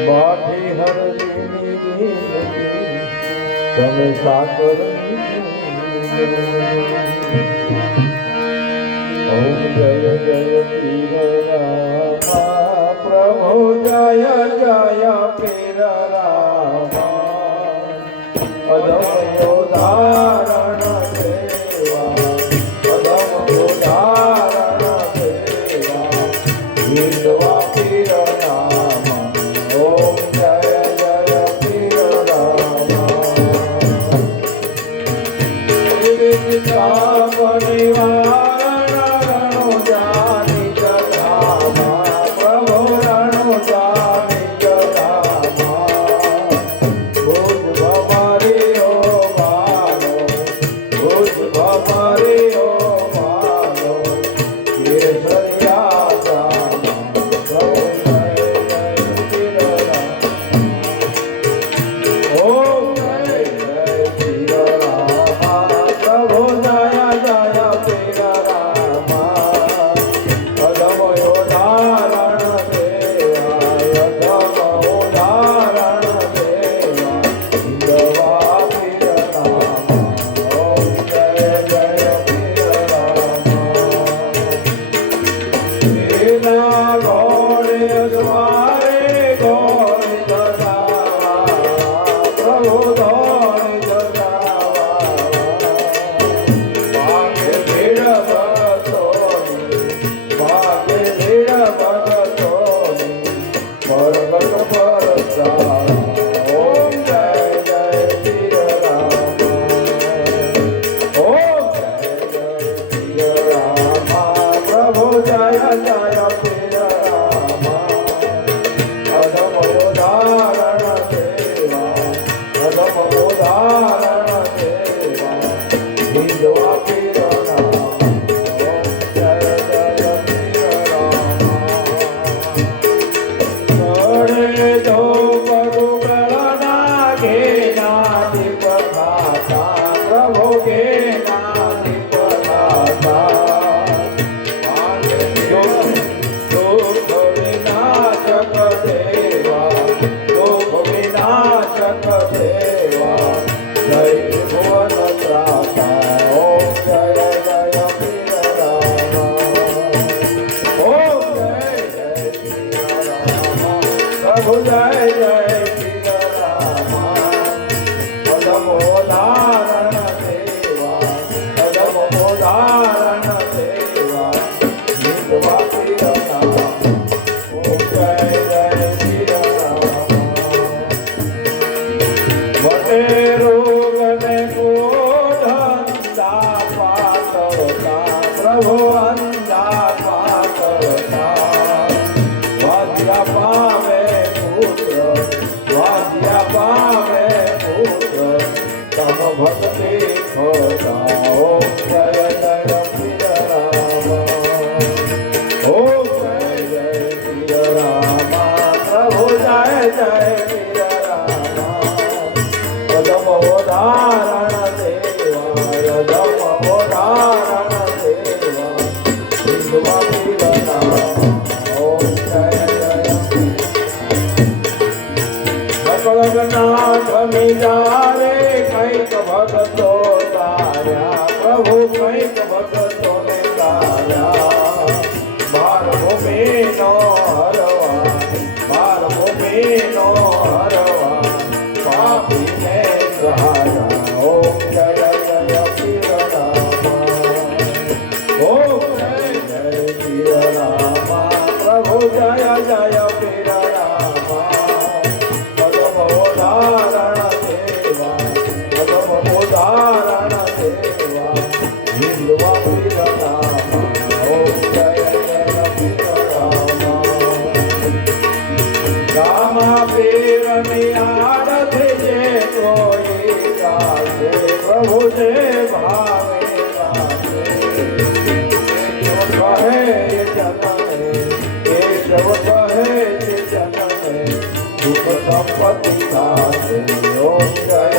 માઠી હરણીની તમે સાકર ઓમ જય જય પીર પ્રભુ જય જય પીર જગન્નાથ અમે જા Pati Pati Pati